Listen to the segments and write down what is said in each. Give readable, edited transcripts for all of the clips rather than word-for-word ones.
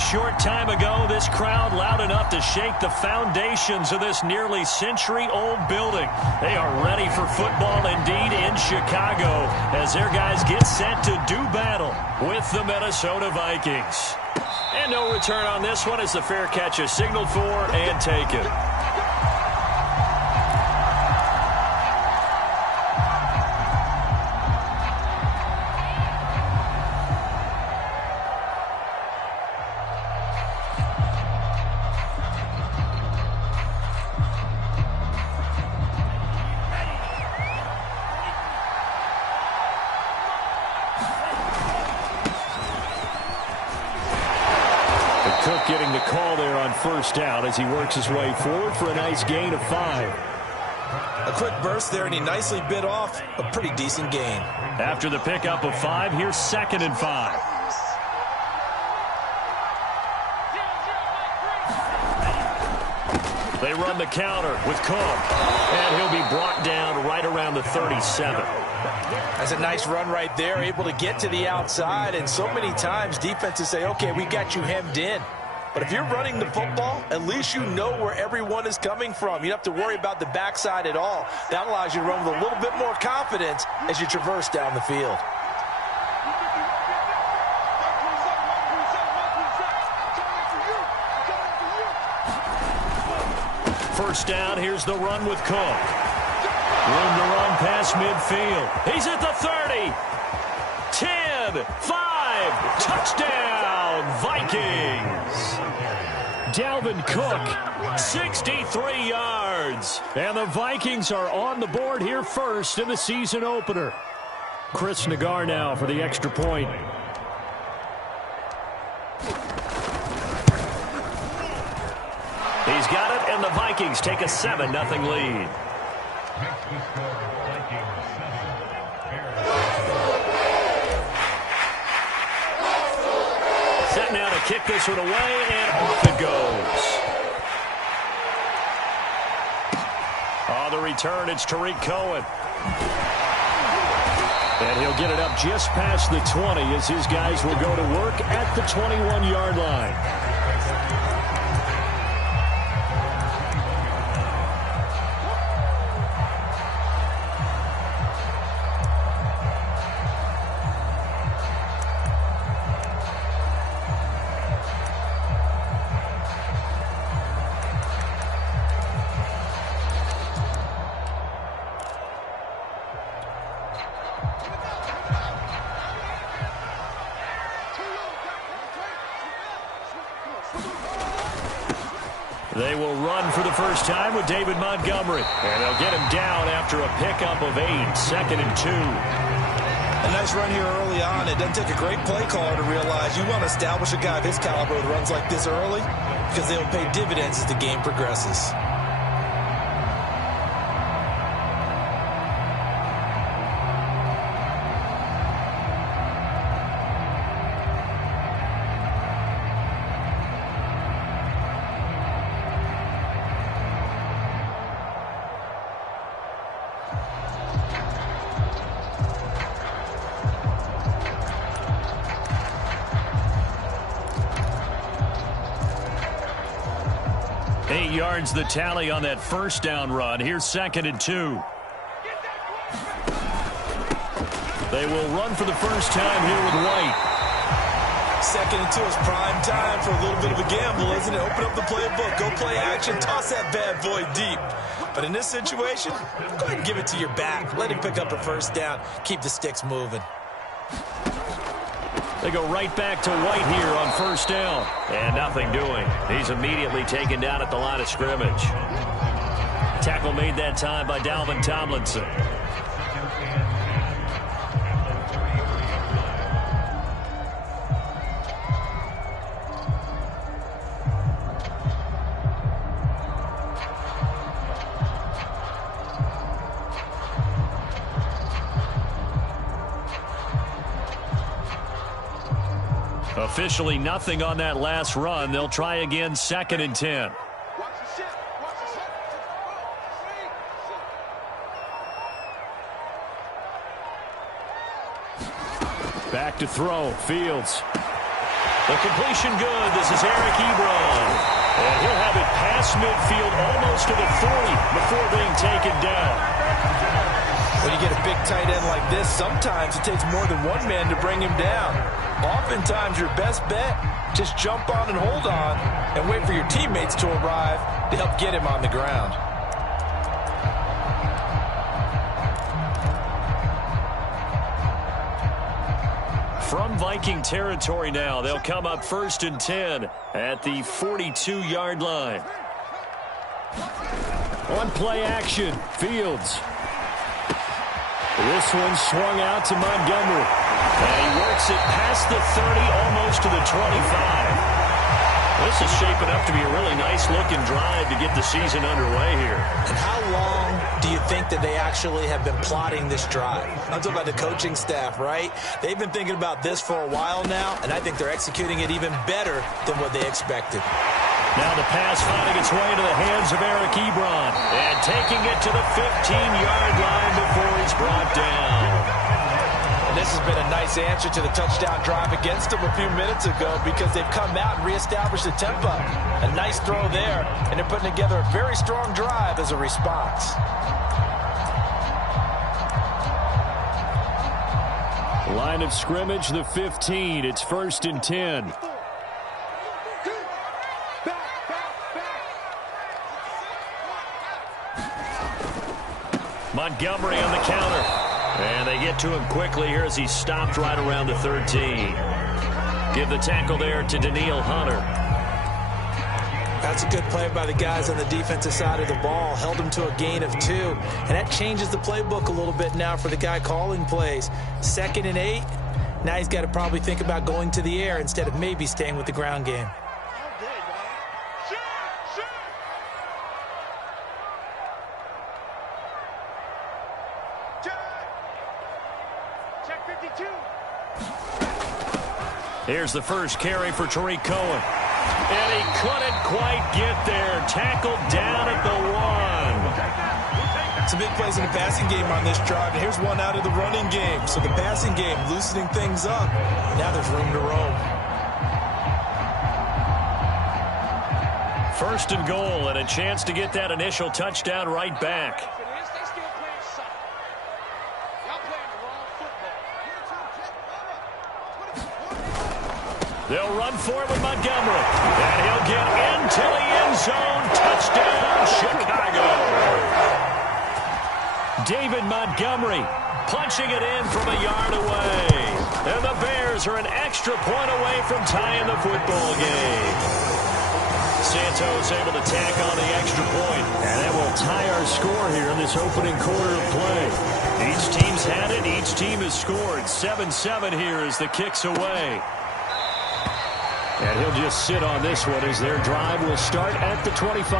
short time ago, this crowd loud enough to shake the foundations of this nearly century-old building. They are ready for football indeed in Chicago as their guys get set to do battle with the Minnesota Vikings. And no return on this one as the fair catch is signaled for and taken. Cook getting the call there on first down as he works his way forward for a nice gain of 5. A quick burst there, and he nicely bit off a pretty decent gain. After the pickup of 5, here's 2nd and 5. They run the counter with Cook, and he'll be brought down right around the 37. That's a nice run right there, able to get to the outside, and so many times defenses say, okay, we got you hemmed in. But if you're running the football, at least you know where everyone is coming from. You don't have to worry about the backside at all. That allows you to run with a little bit more confidence as you traverse down the field. First down, here's the run with Cook. Room to run past midfield. He's at the 30. 10, 5, touchdown, Vikings. Dalvin Cook, 63 yards. And the Vikings are on the board here first in the season opener. Chris Nagar now for the extra point. He's got it, and the Vikings take a 7-0 lead. Set now to kick this one away, and off it goes. On the return, it's Tariq Cohen. And he'll get it up just past the 20 as his guys will go to work at the 21-yard line. They will run for the first time with David Montgomery. And they'll get him down after a pickup of 8, 2nd and 2. A nice run here early on. It doesn't take a great play caller to realize you want to establish a guy of his caliber that runs like this early because they will pay dividends as the game progresses. Yards the tally on that first down run. Here's 2nd and 2. They will run for the first time here with White. 2nd and 2 is prime time for a little bit of a gamble, isn't it? Open up the playbook, go play action, toss that bad boy deep. But in this situation, go ahead and give it to your back. Let him pick up a first down. Keep the sticks moving. They go right back to White here on first down. And nothing doing. He's immediately taken down at the line of scrimmage. Tackle made that time by Dalvin Tomlinson. Officially nothing on that last run. They'll try again, 2nd and 10. Back to throw. Fields. The completion good. This is Eric Ebron. And he'll have it past midfield almost to the 40 before being taken down. When you get a big tight end like this, sometimes it takes more than one man to bring him down. Oftentimes, your best bet, just jump on and hold on and wait for your teammates to arrive to help get him on the ground. From Viking territory now, they'll come up 1st and 10 at the 42-yard line. On play action, Fields. This one swung out to Montgomery. And he works it past the 30, almost to the 25. This is shaping up to be a really nice-looking drive to get the season underway here. And how long do you think that they actually have been plotting this drive? I'm talking about the coaching staff, right? They've been thinking about this for a while now, and I think they're executing it even better than what they expected. Now the pass finding its way to the hands of Eric Ebron. And taking it to the 15-yard line before he's brought down. And this has been a nice answer to the touchdown drive against them a few minutes ago because they've come out and reestablished the tempo. A nice throw there, and they're putting together a very strong drive as a response. Line of scrimmage, the 15. It's 1st and 10. Montgomery on the counter. And they get to him quickly here as he's stopped right around the 13. Give the tackle there to Daniil Hunter. That's a good play by the guys on the defensive side of the ball. Held him to a gain of 2. And that changes the playbook a little bit now for the guy calling plays. 2nd and 8. Now he's got to probably think about going to the air instead of maybe staying with the ground game. Here's the first carry for Tariq Cohen. And he couldn't quite get there. Tackled down at the 1. Some big plays in the passing game on this drive. And here's one out of the running game. So the passing game loosening things up. Now there's room to roam. 1st and goal and a chance to get that initial touchdown right back. They'll run for it with Montgomery. And he'll get into the end zone. Touchdown, Chicago. David Montgomery punching it in from a yard away. And the Bears are an extra point away from tying the football game. Santos able to tack on the extra point. And that will tie our score here in this opening quarter of play. Each team's had it. Each team has scored. 7-7 here as the kick's away. And he'll just sit on this one as their drive will start at the 25.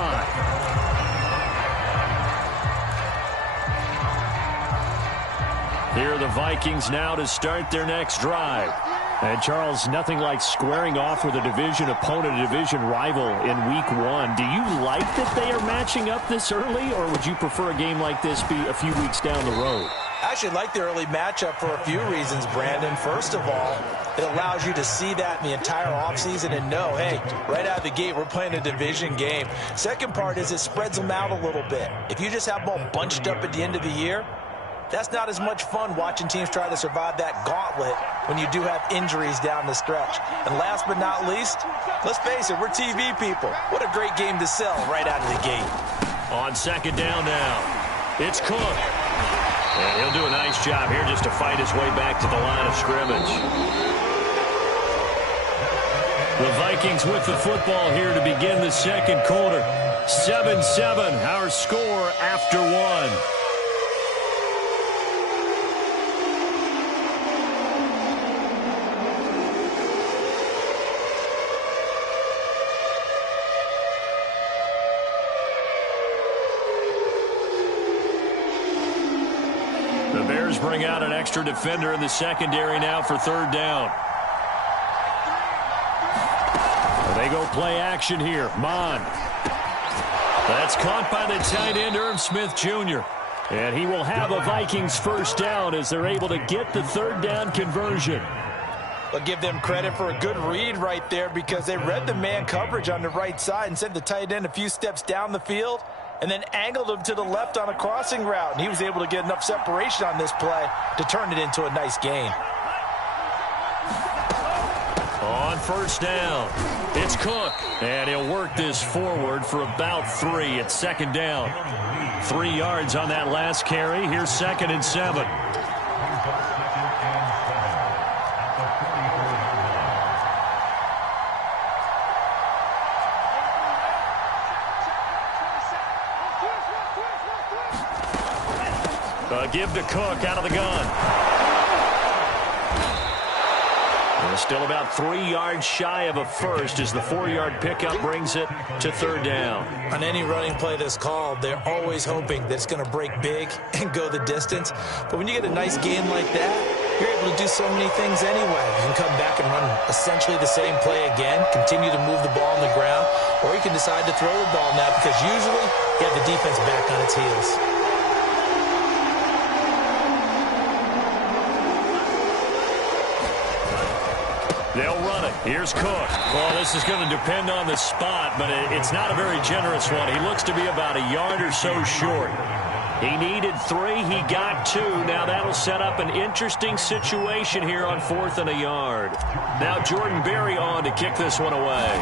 Here are the Vikings now to start their next drive. And, Charles, nothing like squaring off with a division opponent, a division rival in Week 1. Do you like that they are matching up this early, or would you prefer a game like this be a few weeks down the road? I actually like the early matchup for a few reasons, Brandon. First of all, it allows you to see that in the entire offseason and know, hey, right out of the gate, we're playing a division game. Second part is it spreads them out a little bit. If you just have them all bunched up at the end of the year, that's not as much fun watching teams try to survive that gauntlet when you do have injuries down the stretch. And last but not least, let's face it, we're TV people. What a great game to sell right out of the gate. On 2nd down now, it's Cook. And he'll do a nice job here just to fight his way back to the line of scrimmage. The Vikings with the football here to begin the second quarter. 7-7, our score after 1. The Bears bring out an extra defender in the secondary now for 3rd down. They go play action here. Mon. That's caught by the tight end, Irv Smith Jr. And he will have a Vikings 1st down as they're able to get the 3rd down conversion. But give them credit for a good read right there because they read the man coverage on the right side and sent the tight end a few steps down the field and then angled him to the left on a crossing route. And he was able to get enough separation on this play to turn it into a nice gain. On first down, it's Cook. And he'll work this forward for about 3. It's second down. 3 yards on that last carry. Here's 2nd and 7. Give to Cook out of the gun. And still about 3 yards shy of a first as the 4-yard pickup brings it to 3rd down. On any running play that's called, they're always hoping that it's going to break big and go the distance. But when you get a nice gain like that, you're able to do so many things anyway. You can come back and run essentially the same play again, continue to move the ball on the ground, or you can decide to throw the ball now because usually you have the defense back on its heels. They'll run it. Here's Cook. Well, this is going to depend on the spot, but it's not a very generous one. He looks to be about a yard or so short. He needed 3. He got 2. Now that'll set up an interesting situation here on 4th and a yard. Now Jordan Berry on to kick this one away.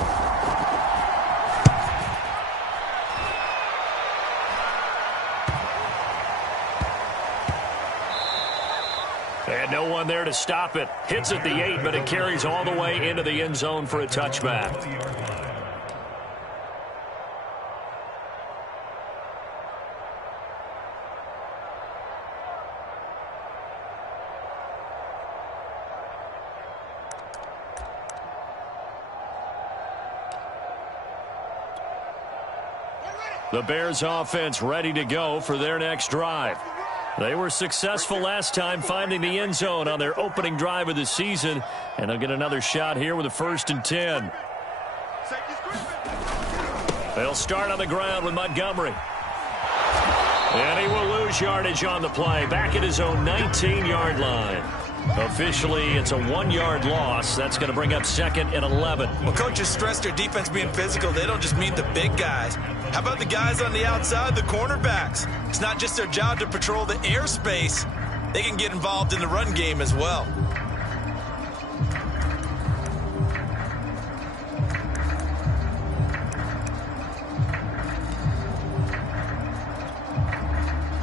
And no one there to stop it. Hits at the 8, but it carries all the way into the end zone for a touchback. The Bears offense ready to go for their next drive. They were successful last time finding the end zone on their opening drive of the season, and they'll get another shot here with a 1st and 10. They'll start on the ground with Montgomery. And he will lose yardage on the play, back at his own 19-yard line. Officially, it's a 1-yard loss. That's going to bring up 2nd and 11. Well, coaches stress their defense being physical. They don't just mean the big guys. How about the guys on the outside, the cornerbacks? It's not just their job to patrol the airspace. They can get involved in the run game as well.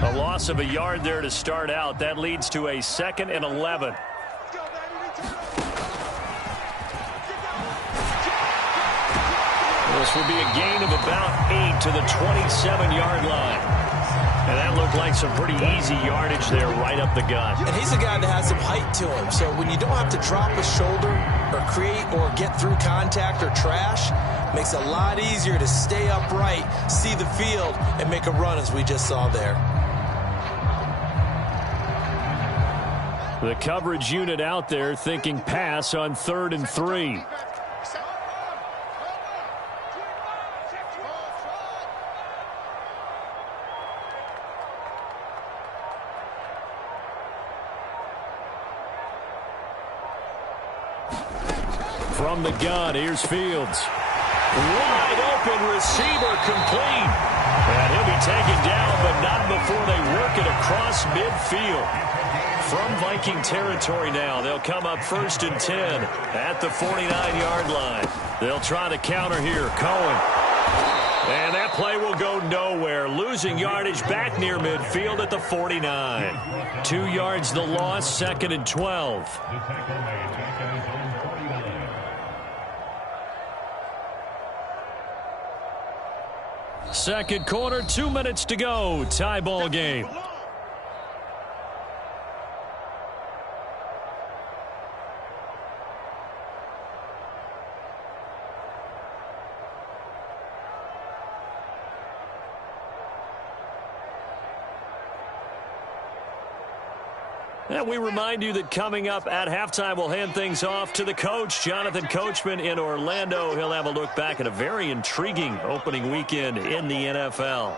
A loss of a yard there to start out. That leads to a 2nd and 11. This will be a gain of about 8 to the 27-yard line. And that looked like some pretty easy yardage there right up the gut. And he's a guy that has some height to him. So when you don't have to drop a shoulder or create or get through contact or trash, makes it a lot easier to stay upright, see the field, and make a run as we just saw there. The coverage unit out there thinking pass on 3rd and 3. From the gun, here's Fields. Wide open receiver complete. And he'll be taken down, but not before they work it across midfield. From Viking territory now, they'll come up 1st and 10 at the 49-yard line. They'll try to counter here. Cohen. And that play will go nowhere. Losing yardage back near midfield at the 49. 2 yards the loss, 2nd and 12. Second quarter, 2 minutes to go. Tie ball game. And we remind you that coming up at halftime, we'll hand things off to the coach, Jonathan Coachman in Orlando. He'll have a look back at a very intriguing opening weekend in the NFL.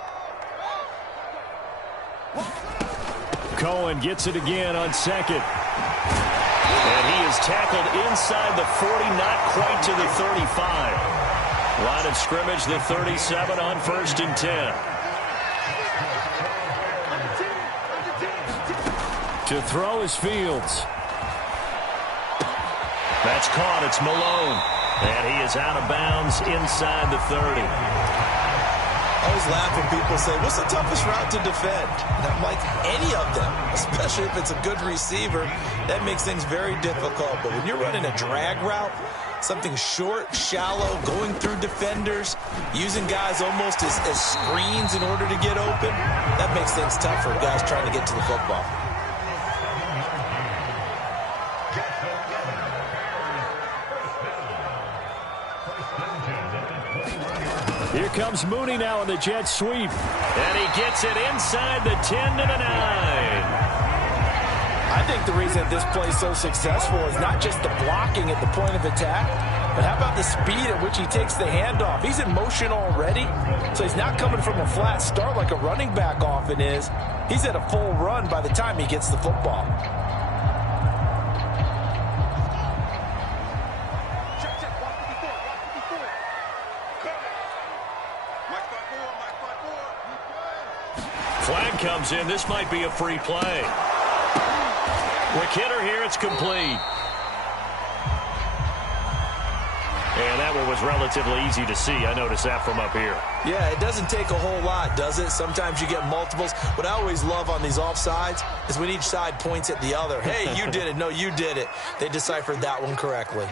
Cohen gets it again on 2nd. And he is tackled inside the 40, not quite to the 35. Line of scrimmage, the 37 on 1st and 10. To throw is Fields. That's caught. It's Malone. And he is out of bounds inside the 30. I always laugh when people say, what's the toughest route to defend? And I'm like, any of them, especially if it's a good receiver. That makes things very difficult. But when you're running a drag route, something short, shallow, going through defenders, using guys almost as screens in order to get open, that makes things tough for guys trying to get to the football. Here comes Mooney now in the jet sweep. And he gets it inside the 10 to the 9. I think the reason this play is so successful is not just the blocking at the point of attack, but how about the speed at which he takes the handoff? He's in motion already, so he's not coming from a flat start like a running back often is. He's at a full run by the time he gets the football. Flag comes in. This might be a free play. Quick hitter here. It's complete. And that one was relatively easy to see. I noticed that from up here. Yeah, it doesn't take a whole lot, does it? Sometimes you get multiples. What I always love on these offsides is when each side points at the other. Hey, you did it. No, you did it. They deciphered that one correctly.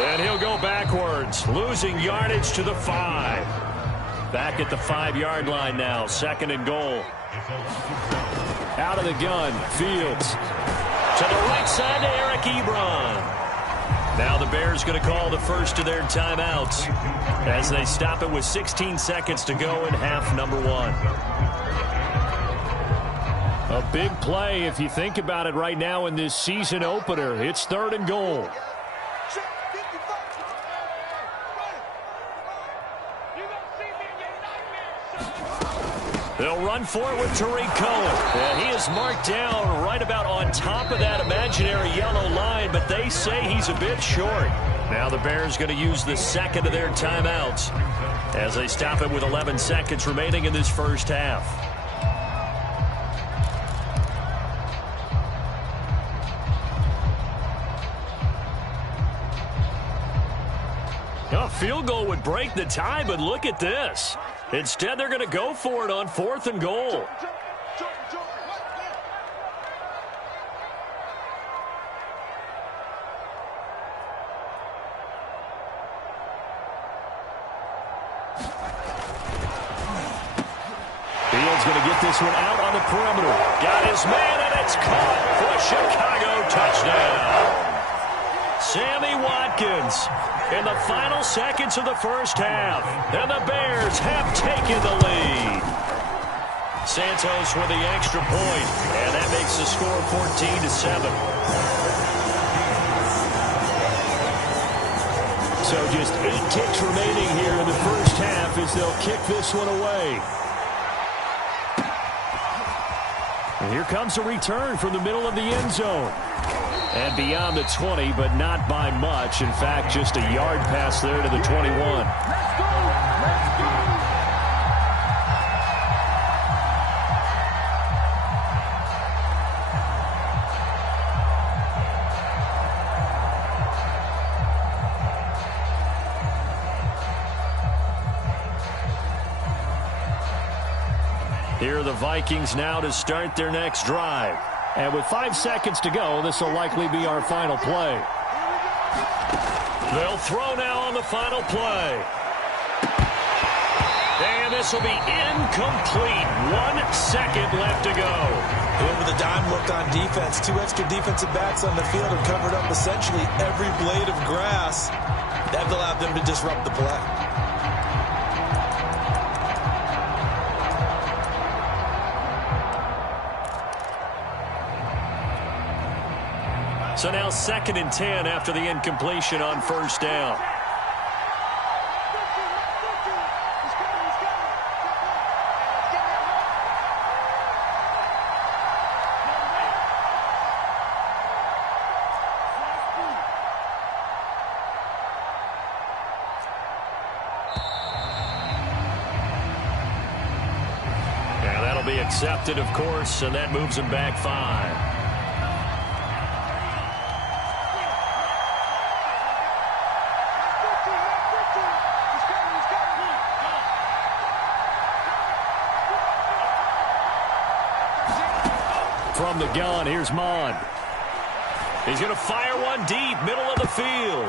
And he'll go backwards, losing yardage to the 5. Back at the 5-yard line now, 2nd and goal. Out of the gun, Fields. To the right side to Eric Ebron. Now the Bears going to call the first of their timeouts as they stop it with 16 seconds to go in half number 1. A big play if you think about it right now in this season opener. It's 3rd and goal. They'll run for it with Tariq Cohen. And he is marked down right about on top of that imaginary yellow line, but they say he's a bit short. Now the Bears going to use the 2nd of their timeouts as they stop it with 11 seconds remaining in this first half. A field goal would break the tie, but look at this. Instead, they're going to go for it on 4th and goal. Fields going to get this one out on the perimeter. Got his man, and it's caught for a Chicago touchdown. Sammy Watkins in the final seconds of the first half. And the Bears have taken the lead. Santos with the extra point, and that makes the score 14-7. So just 8 ticks remaining here in the first half as they'll kick this one away. And here comes a return from the middle of the end zone. And beyond the 20, but not by much. In fact, just a yard pass there to the 21. Here are the Vikings now to start their next drive. And with 5 seconds to go, this will likely be our final play. They'll throw now on the final play. And this will be incomplete. 1 second left to go. Over the dime look on defense. 2 extra defensive backs on the field and covered up essentially every blade of grass. That allowed them to disrupt the play. So now 2nd and 10 after the incompletion on first down. be accepted, of course, and that moves him back 5. From the gun, here's Mon. He's going to fire one deep, middle of the field.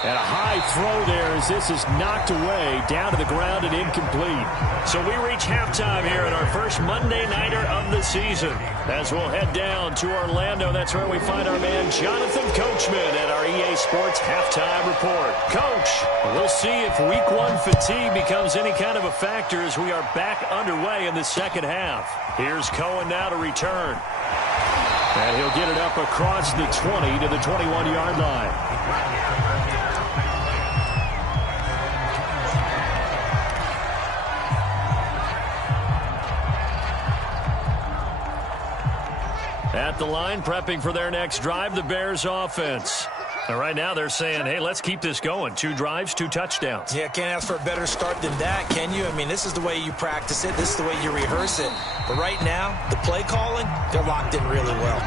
And a high throw there as this is knocked away, down to the ground and incomplete. So we reach halftime here at our first Monday Nighter of the season. As we'll head down to Orlando, that's where we find our man Jonathan Coachman at our EA Sports Halftime Report. Coach, we'll see if Week 1 fatigue becomes any kind of a factor as we are back underway in the second half. Here's Cohen now to return. And he'll get it up across the 20 to the 21-yard line. At the line, prepping for their next drive, the Bears offense. And right now they're saying, hey, let's keep this going. 2 drives, 2 touchdowns. Yeah, can't ask for a better start than that, can you? I mean, this is the way you practice it. This is the way you rehearse it. But right now, the play calling, they're locked in really well.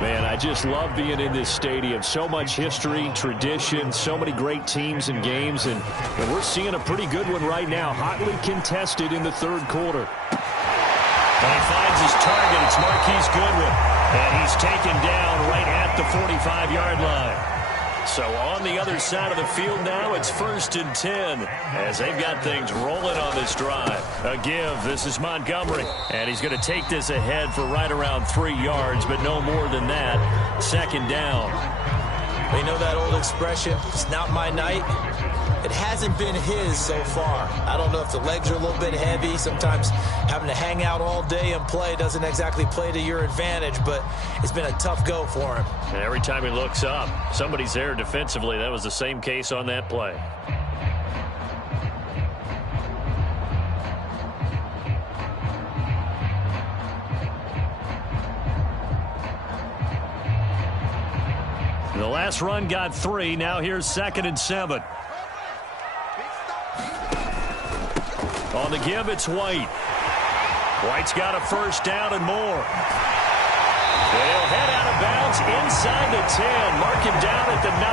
Man, I just love being in this stadium. So much history, tradition, so many great teams and games. And we're seeing a pretty good one right now, hotly contested in the third quarter. And he finds his target. It's Marquise Goodwin. And he's taken down right at the 45-yard line. So on the other side of the field now, it's 1st and 10 as they've got things rolling on this drive. A give. This is Montgomery. And he's going to take this ahead for right around 3 yards, but no more than that. 2nd down. We know that old expression, it's not my night. It hasn't been his so far. I don't know if the legs are a little bit heavy. Sometimes having to hang out all day and play doesn't exactly play to your advantage, but it's been a tough go for him. And every time he looks up, somebody's there defensively. That was the same case on that play. The last run got 3. Now here's 2nd and 7. On the give, it's White. White's got a 1st down and more. They'll head out of bounds inside the 10. Mark him down at the 9.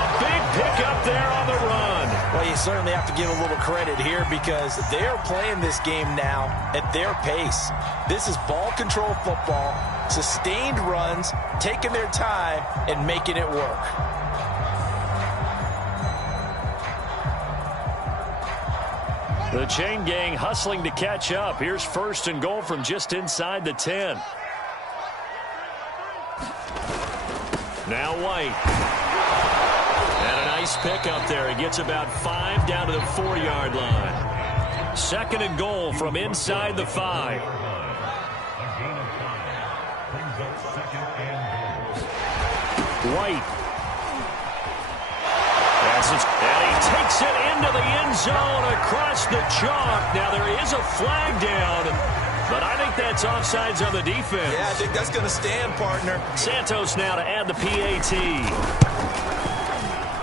A big pickup there on the run. Well, you certainly have to give a little credit here because they're playing this game now at their pace. This is ball control football, sustained runs, taking their time, and making it work. The chain gang hustling to catch up. Here's 1st and goal from just inside the 10. Now White. And a nice pickup there. He gets about 5 down to the 4-yard line. 2nd and goal from inside the 5. White. And he takes it into the end zone across the chalk. Now there is a flag down, but I think that's offsides on the defense. Yeah, I think that's going to stand, partner. Santos now to add the PAT.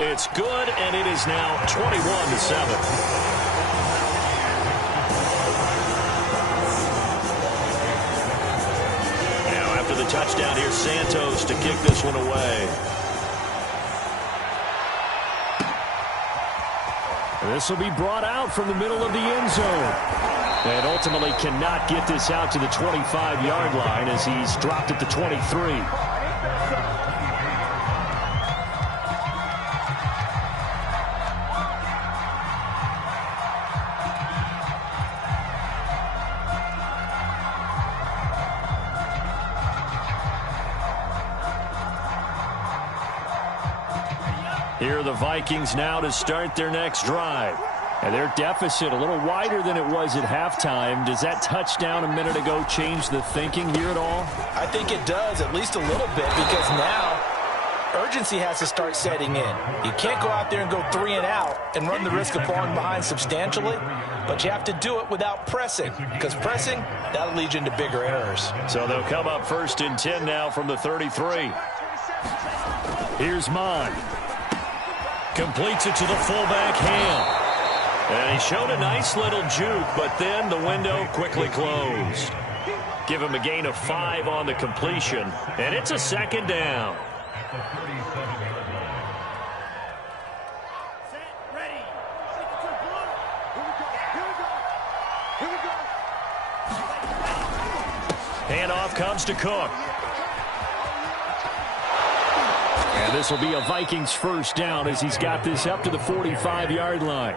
It's good, and it is now 21-7. Now after the touchdown, here's Santos to kick this one away. This will be brought out from the middle of the end zone. And ultimately cannot get this out to the 25-yard line as he's dropped at the 23. Here are the Vikings now to start their next drive. And their deficit a little wider than it was at halftime. Does that touchdown a minute ago change the thinking here at all? I think it does, at least a little bit, because now urgency has to start setting in. You can't go out there and go 3 and out and run the risk of falling behind substantially, but you have to do it without pressing, because pressing, that'll lead you into bigger errors. So they'll come up 1st and 10 now from the 33. Here's Mon. Completes it to the fullback, Ham. And he showed a nice little juke, but then the window quickly closed. Give him a gain of 5 on the completion, and it's a second down. Handoff comes to Cook. And this will be a Vikings first down as he's got this up to the 45-yard line.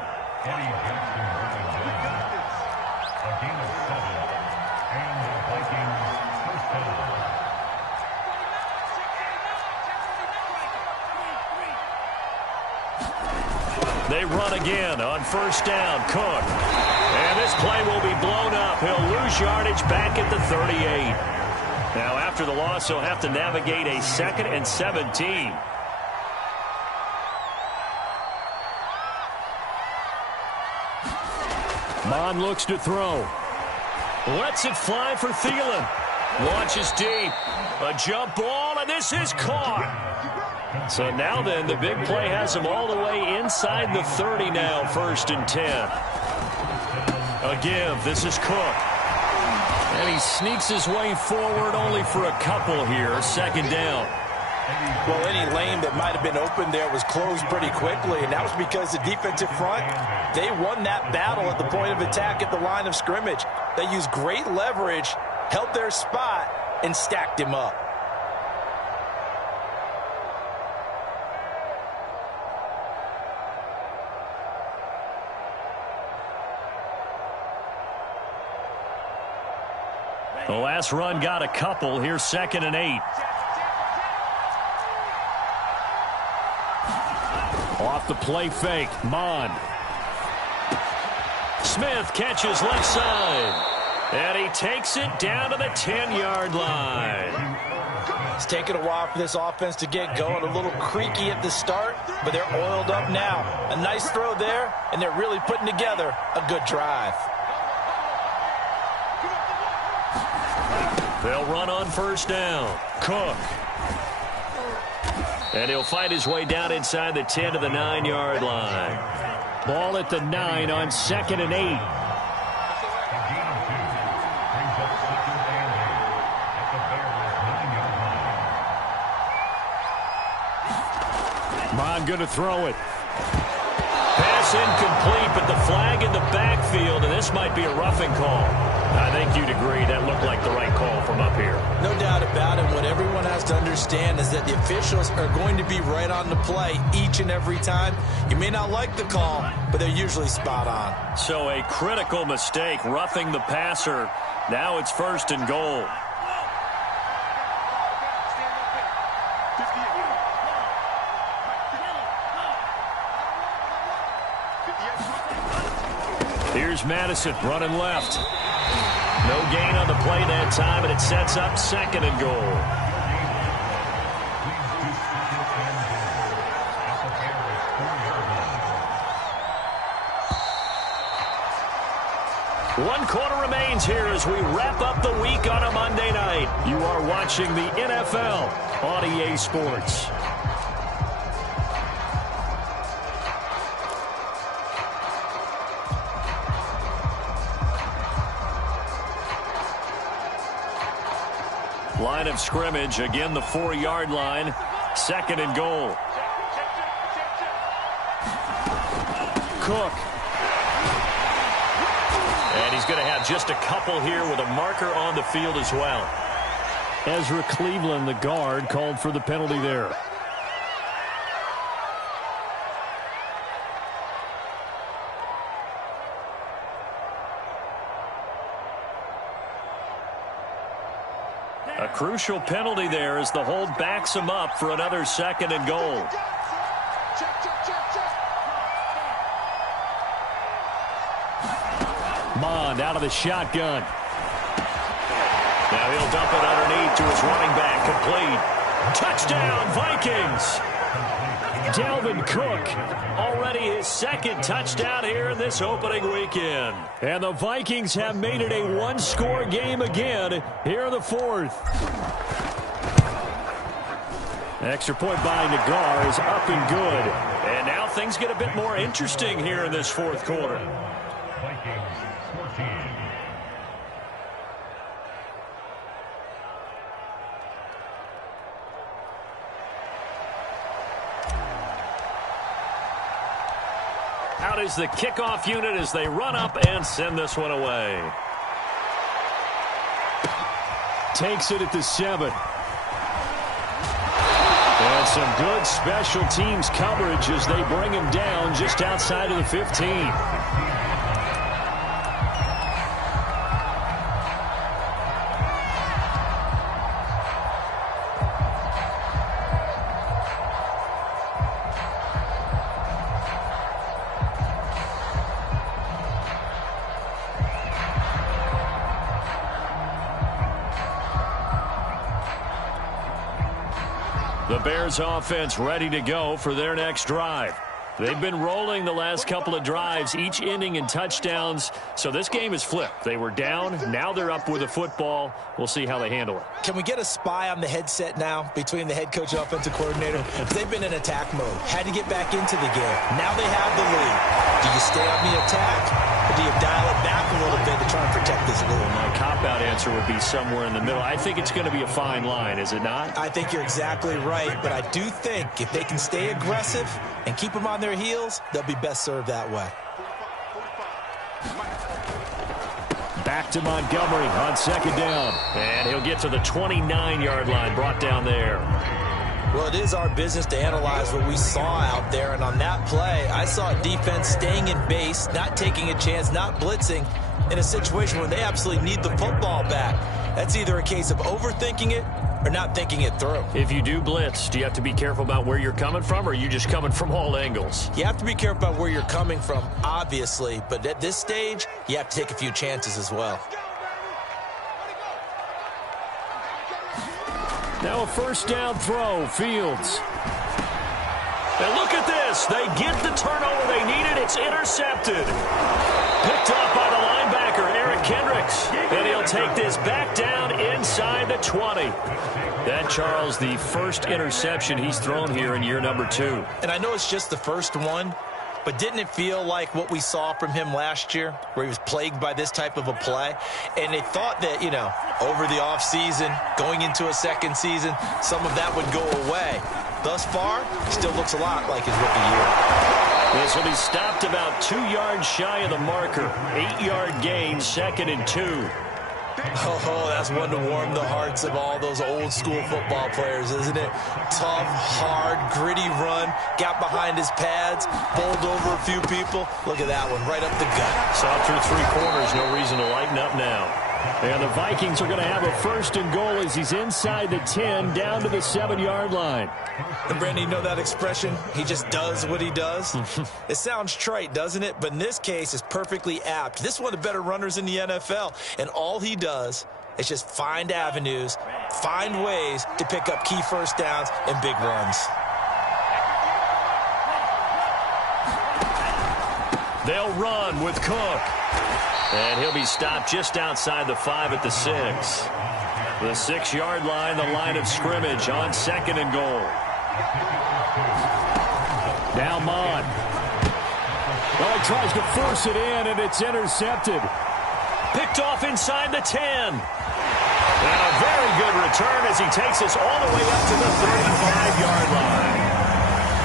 They run again on first down. Cook. And this play will be blown up. He'll lose yardage back at the 38. Now, after the loss, he'll have to navigate a 2nd and 17. Mon looks to throw. Lets it fly for Thielen. Launches deep. A jump ball, and this is caught. So now then, the big play has him all the way inside the 30 now, 1st and 10. A give. This is Cook. And he sneaks his way forward only for a couple here. 2nd down. Well, any lane that might have been open there was closed pretty quickly, and that was because the defensive front, they won that battle at the point of attack at the line of scrimmage. They used great leverage, held their spot, and stacked him up. The last run got a couple. Here's 2nd and 8. Off the play fake. Mon. Smith catches left side. And he takes it down to the 10-yard line. It's taken a while for this offense to get going. A little creaky at the start, but they're oiled up now. A nice throw there, and they're really putting together a good drive. They'll run on first down. Cook. And he'll find his way down inside the 10 to the 9-yard line. Ball at the 9 on 2nd and 8. Mon going to throw it. Pass incomplete, but the flag in the backfield, and this might be a roughing call. I think you'd agree that looked like the right call from up here. No doubt about it. What everyone has to understand is that the officials are going to be right on the play each and every time. You may not like the call, but they're usually spot on. So a critical mistake, roughing the passer. Now it's 1st and goal. Here's Madison running left. No gain on the play that time, and it sets up 2nd and goal. One quarter remains here as we wrap up the week on a Monday night. You are watching the NFL on EA Sports. Line of scrimmage, again the 4-yard line, 2nd and goal. Cook. And he's going to have just a couple here with a marker on the field as well. Ezra Cleveland, the guard, called for the penalty there. A crucial penalty there as the hold backs him up for another 2nd and goal. Mond out of the shotgun. Now he'll dump it underneath to his running back. Complete. Touchdown, Vikings. Dalvin Cook, already his 2nd touchdown here in this opening weekend. And the Vikings have made it a one-score game again here in the 4th. Extra point by Nagar is up and good. And now things get a bit more interesting here in this fourth quarter. Out is the kickoff unit as they run up and send this one away. Takes it at the 7. And some good special teams coverage as they bring him down just outside of the 15. The Bears offense ready to go for their next drive. They've been rolling the last couple of drives, each ending in touchdowns. So this game is flipped. They were down. Now they're up with a football. We'll see how they handle it. Can we get a spy on the headset now between the head coach and offensive coordinator? They've been in attack mode. Had to get back into the game. Now they have the lead. Do you stay on the attack? Or do you dial it back a little bit to try and protect this lead? My cop-out answer would be somewhere in the middle. I think it's going to be a fine line, is it not? I think you're exactly right, but I do think if they can stay aggressive and keep them on their heels, they'll be best served that way. Back to Montgomery on second down. And he'll get to the 29-yard line, brought down there. Well, it is our business to analyze what we saw out there, and on that play, I saw defense staying in base, not taking a chance, not blitzing, in a situation where they absolutely need the football back. That's either a case of overthinking it or not thinking it through. If you do blitz, do you have to be careful about where you're coming from, or are you just coming from all angles? You have to be careful about where you're coming from, obviously, but at this stage, you have to take a few chances as well. Now a first down throw, Fields. And look at this. They get the turnover they needed. It's intercepted. Picked up by the linebacker, Eric Kendricks. And he'll take this back down inside the 20. That, Charles, the first interception he's thrown here in year number 2. And I know it's just the first one, but didn't it feel like what we saw from him last year, where he was plagued by this type of a play? And they thought that, you know, over the offseason, going into a second season, some of that would go away. Thus far, still looks a lot like his rookie year. This will be stopped about 2 yards shy of the marker. 8-yard gain, 2nd and 2. Oh, that's one to warm the hearts of all those old school football players, isn't it? Tough, hard, gritty run, got behind his pads, bowled over a few people. Look at that one, right up the gut. Saw through 3 corners, no reason to lighten up now. And the Vikings are going to have a first and goal as he's inside the 10, down to the 7-yard line. And Brandon, you know that expression? He just does what he does? It sounds trite, doesn't it? But in this case, it's perfectly apt. This is one of the better runners in the NFL, and all he does is just find avenues, find ways to pick up key first downs and big runs. They'll run with Cook. And he'll be stopped just outside the 5 at the 6. The 6-yard line, the line of scrimmage on 2nd and goal. Now Mon. Well, he tries to force it in, and it's intercepted. Picked off inside the 10. And a very good return as he takes us all the way up to the 35-yard line.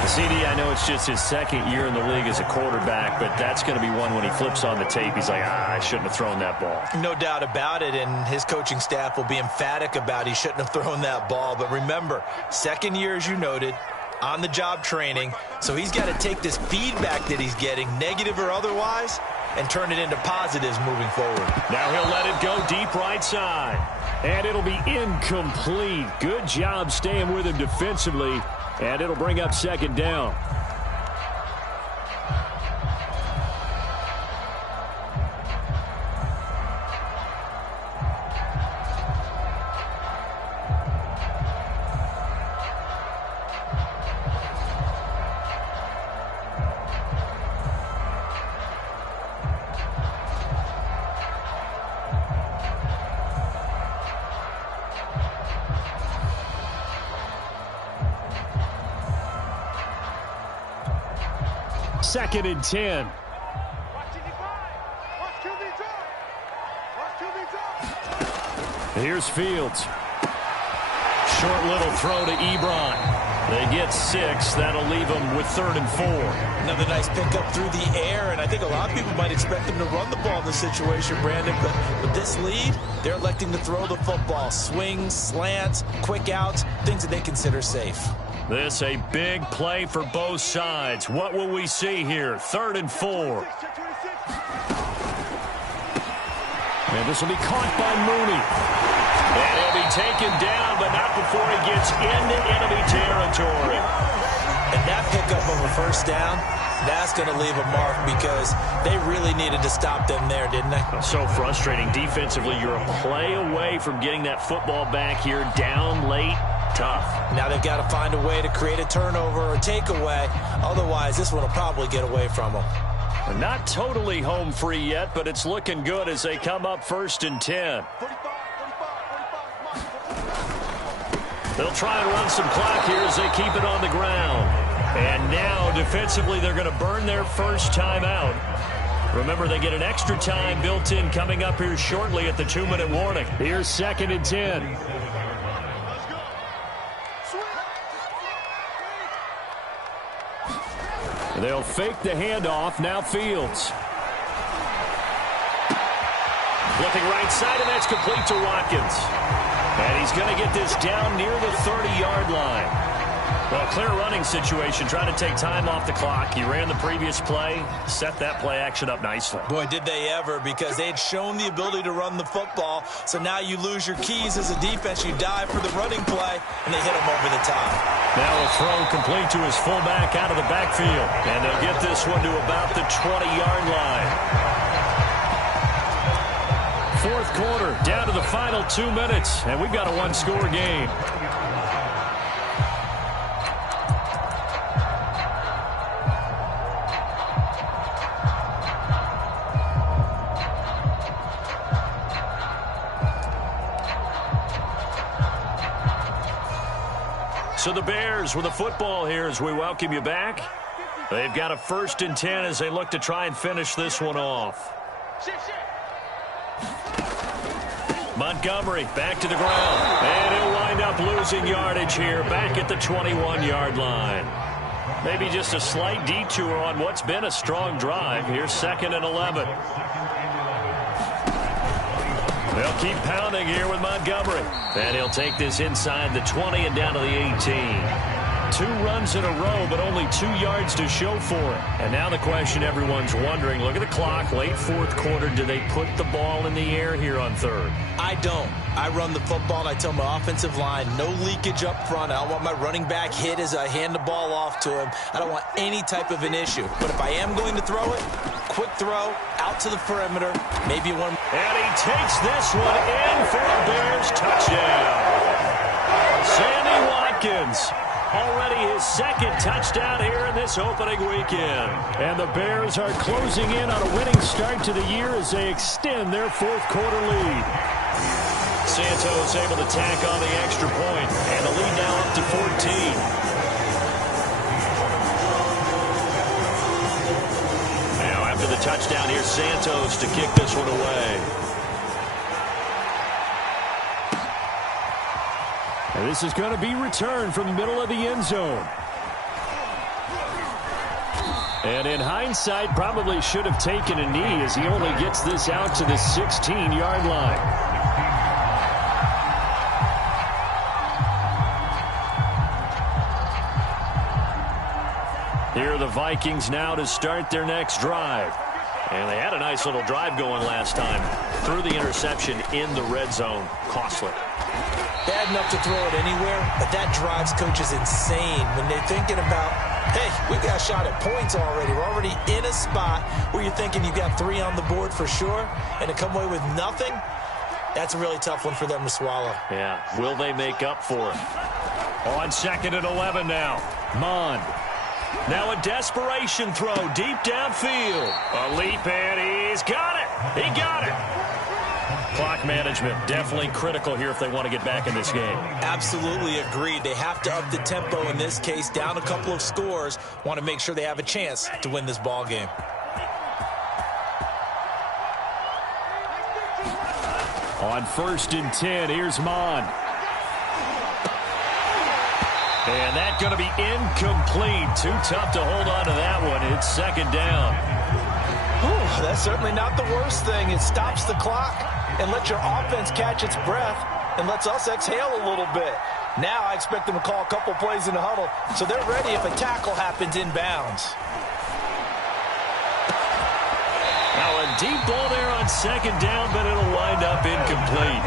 CD, I know it's just his 2nd year in the league as a quarterback, but that's going to be one when he flips on the tape. He's like, I shouldn't have thrown that ball. No doubt about it, and his coaching staff will be emphatic about he shouldn't have thrown that ball. But remember, 2nd year, as you noted, on-the-job training, so he's got to take this feedback that he's getting, negative or otherwise, and turn it into positives moving forward. Now he'll let it go deep right side. And it'll be incomplete. Good job staying with him defensively. And it'll bring up 2nd down. 2nd and 10. Here's Fields. Short little throw to Ebron. They get 6. That'll leave them with 3rd and 4. Another nice pickup through the air, and I think a lot of people might expect them to run the ball in this situation, Brandon, but with this lead, they're electing to throw the football. Swings, slants, quick outs, things that they consider safe. This a big play for both sides. What will we see here? 3rd and 4. And this will be caught by Mooney. And he'll be taken down, but not before he gets into enemy territory. And that pickup of a first down, that's going to leave a mark because they really needed to stop them there, didn't they? So frustrating. Defensively, you're a play away from getting that football back here down late. Tough. Now they've got to find a way to create a turnover or takeaway. Otherwise, this one will probably get away from them. Not totally home free yet, but it's looking good as they come up 1st and 10. They'll try and run some clock here as they keep it on the ground. And now, defensively, they're going to burn their first time out. Remember, they get an extra time built in coming up here shortly at the 2-minute warning. Here's 2nd and 10. They'll fake the handoff. Now Fields. Looking right side, and that's complete to Watkins. And he's going to get this down near the 30-yard line. Well, clear running situation, trying to take time off the clock. He ran the previous play, set that play action up nicely. Boy, did they ever, because they had shown the ability to run the football. So now you lose your keys as a defense. You dive for the running play, and they hit him over the top. Now a throw complete to his fullback out of the backfield. And they'll get this one to about the 20-yard line. 4th quarter, down to the final 2 minutes, and we've got a one-score game. So the Bears with the football here as we welcome you back. They've got a 1st and 10 as they look to try and finish this one off. Montgomery back to the ground. And he'll wind up losing yardage here back at the 21-yard line. Maybe just a slight detour on what's been a strong drive. Here's 2nd and 11. They'll keep pounding here with Montgomery. And he'll take this inside the 20 and down to the 18. 2 runs in a row, but only 2 yards to show for it. And now the question everyone's wondering, look at the clock, late 4th quarter, do they put the ball in the air here on 3rd? I don't. I run the football, and I tell my offensive line, no leakage up front. I don't want my running back hit as I hand the ball off to him. I don't want any type of an issue. But if I am going to throw it, quick throw, out to the perimeter, maybe one. And he takes this one in for a Bears touchdown. Sammy Watkins. Already his 2nd touchdown here in this opening weekend. And the Bears are closing in on a winning start to the year as they extend their 4th quarter lead. Santos able to tack on the extra point, and the lead now up to 14. Now after the touchdown, here's Santos to kick this one away. And this is going to be returned from the middle of the end zone. And in hindsight, probably should have taken a knee as he only gets this out to the 16-yard line. Here are the Vikings now to start their next drive. And they had a nice little drive going last time. Threw the interception in the red zone. Costly. Bad enough to throw it anywhere, but that drives coaches insane when they're thinking about, hey, we got a shot at points already. We're already in a spot where you're thinking you've got 3 on the board for sure, and to come away with nothing, that's a really tough one for them to swallow. Yeah, will they make up for it? On 2nd and 11 now. Mond. Now a desperation throw deep downfield. A leap, and he's got it. He got it. Clock management, definitely critical here if they want to get back in this game. Absolutely agreed. They have to up the tempo in this case, down a couple of scores. Want to make sure they have a chance to win this ball game. On 1st and 10, here's Mon. And that's going to be incomplete. Too tough to hold on to that one. It's 2nd down. Whew, that's certainly not the worst thing. It stops the clock and lets your offense catch its breath and lets us exhale a little bit. Now I expect them to call a couple plays in the huddle, so they're ready if a tackle happens inbounds. Now a deep ball there on 2nd down, but it'll wind up incomplete.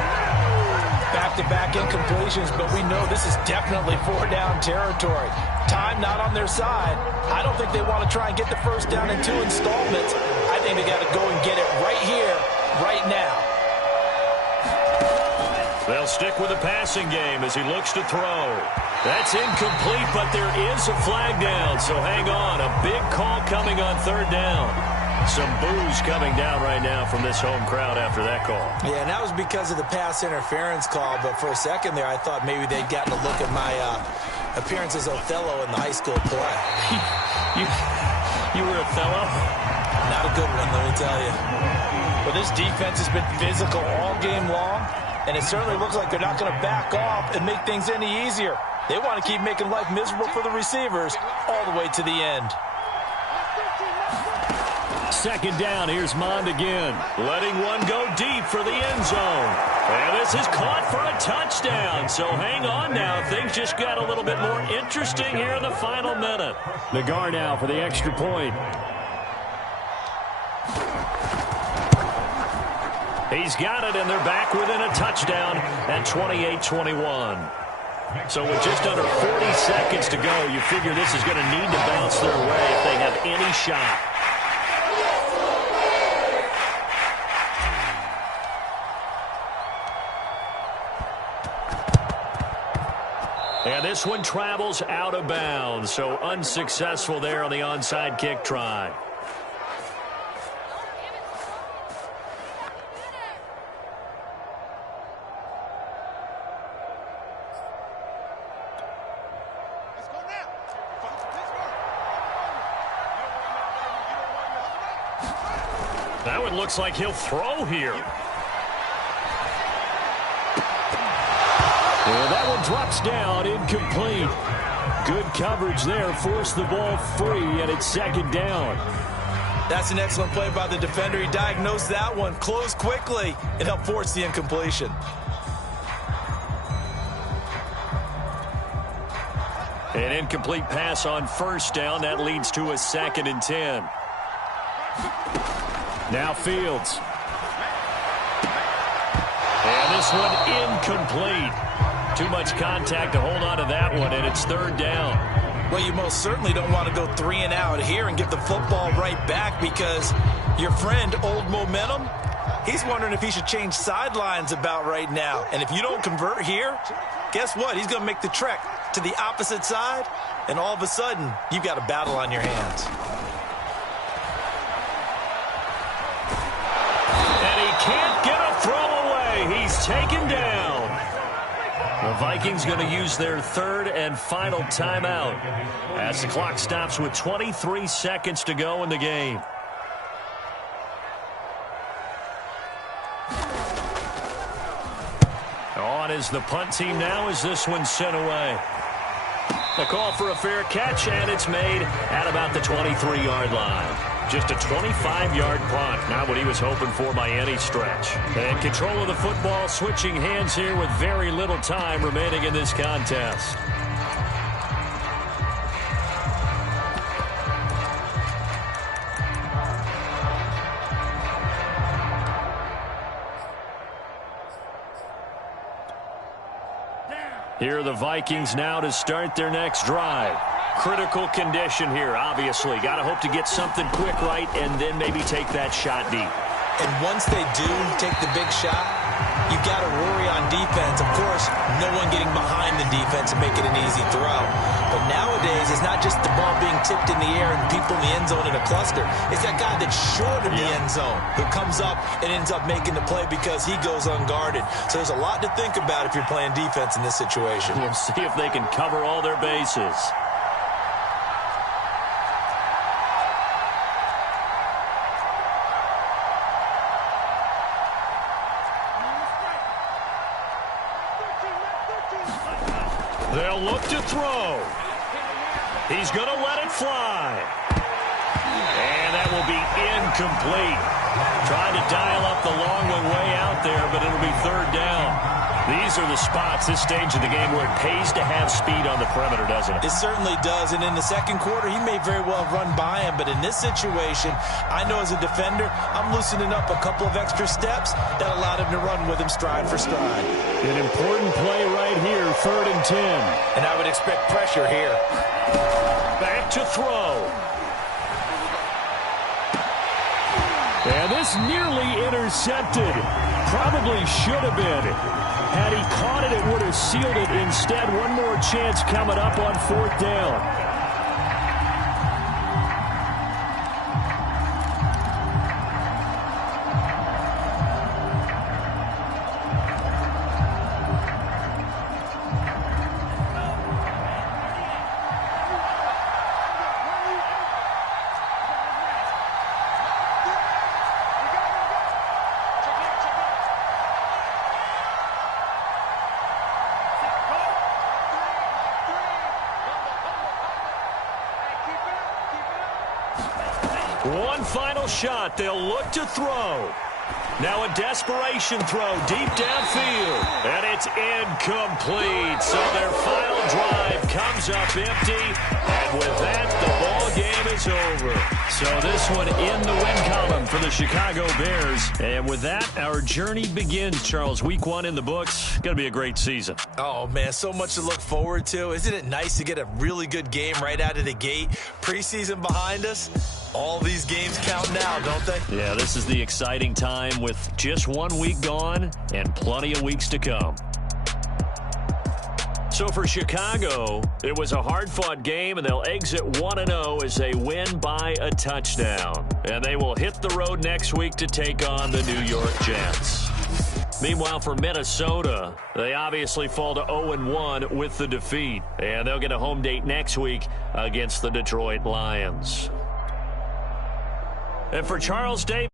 Back-to-back incompletions, but we know this is definitely 4-down territory. Time not on their side. I don't think they want to try and get the 1st down in 2 installments. I think they got to go and get it right here, right now. They'll stick with the passing game as he looks to throw. That's incomplete, but there is a flag down, so hang on. A big call coming on 3rd down. Some boos coming down right now from this home crowd after that call. Yeah, and that was because of the pass interference call, but for a second there I thought maybe they'd gotten a look at my appearance as Othello in the high school play. You were Othello? Not a good one, let me tell you. Well, this defense has been physical all game long, and it certainly looks like they're not going to back off and make things any easier. They want to keep making life miserable for the receivers all the way to the end. 2nd down, here's Mond again. Letting one go deep for the end zone. And this is caught for a touchdown. So hang on now. Things just got a little bit more interesting here in the final minute. Nagar now for the extra point. He's got it, and they're back within a touchdown at 28-21. So with just under 40 seconds to go, you figure this is going to need to bounce their way if they have any shot. And this one travels out of bounds, so unsuccessful there on the onside kick try. That one looks like he'll throw here. And that one drops down, incomplete. Good coverage there, forced the ball free, and it's 2nd down. That's an excellent play by the defender. He diagnosed that one, closed quickly, and helped force the incompletion. An incomplete pass on 1st down. That leads to a 2nd and 10. Now Fields. And this one incomplete. Too much contact to hold on to that one, and it's 3rd down. Well, you most certainly don't want to go 3 and out here and get the football right back because your friend, Old Momentum, he's wondering if he should change sidelines about right now. And if you don't convert here, guess what? He's going to make the trek to the opposite side, and all of a sudden, you've got a battle on your hands. And he can't get a throw away. He's taken down. The Vikings going to use their 3rd and final timeout as the clock stops with 23 seconds to go in the game. On is the punt team now as this one's sent away. The call for a fair catch, and it's made at about the 23-yard line. Just a 25-yard punt, not what he was hoping for by any stretch. And control of the football switching hands here with very little time remaining in this contest. Here are the Vikings now to start their next drive. Critical condition here, obviously. Got to hope to get something quick right and then maybe take that shot deep. And once they do take the big shot, you've got to worry on defense. Of course, no one getting behind the defense and making an easy throw. But nowadays, it's not just the ball being tipped in the air and people in the end zone in a cluster. It's that guy that's short of the end zone who comes up and ends up making the play because he goes unguarded. So there's a lot to think about if you're playing defense in this situation. We'll see if they can cover all their bases. They'll look to throw. He's going to let it fly. And that will be incomplete. Trying to dial up the long one way out there, but it'll be third down. These are the spots, this stage of the game, where it pays to have speed on the perimeter, doesn't it? It certainly does, and in the second quarter, he may very well run by him, but in this situation, I know as a defender, I'm loosening up a couple of extra steps that allowed him to run with him stride for stride. An important play right here, 3rd and 10. And I would expect pressure here. Back to throw. And this nearly intercepted. Probably should have been. Had he caught it, it would have sealed it. Instead, one more chance coming up on 4th down. One final shot. They'll look to throw. Now a desperation throw deep downfield. And it's incomplete. So their final drive comes up empty. And with that, the ball game is over. So this one in the win column for the Chicago Bears. And with that, our journey begins, Charles. Week 1 in the books. Going to be a great season. Oh, man, so much to look forward to. Isn't it nice to get a really good game right out of the gate? Preseason behind us. All these games count now, don't they? Yeah, this is the exciting time with just 1 week gone and plenty of weeks to come. So for Chicago, it was a hard-fought game, and they'll exit 1-0 as they win by a touchdown. And they will hit the road next week to take on the New York Jets. Meanwhile, for Minnesota, they obviously fall to 0-1 with the defeat. And they'll get a home date next week against the Detroit Lions. And for Charles Davis.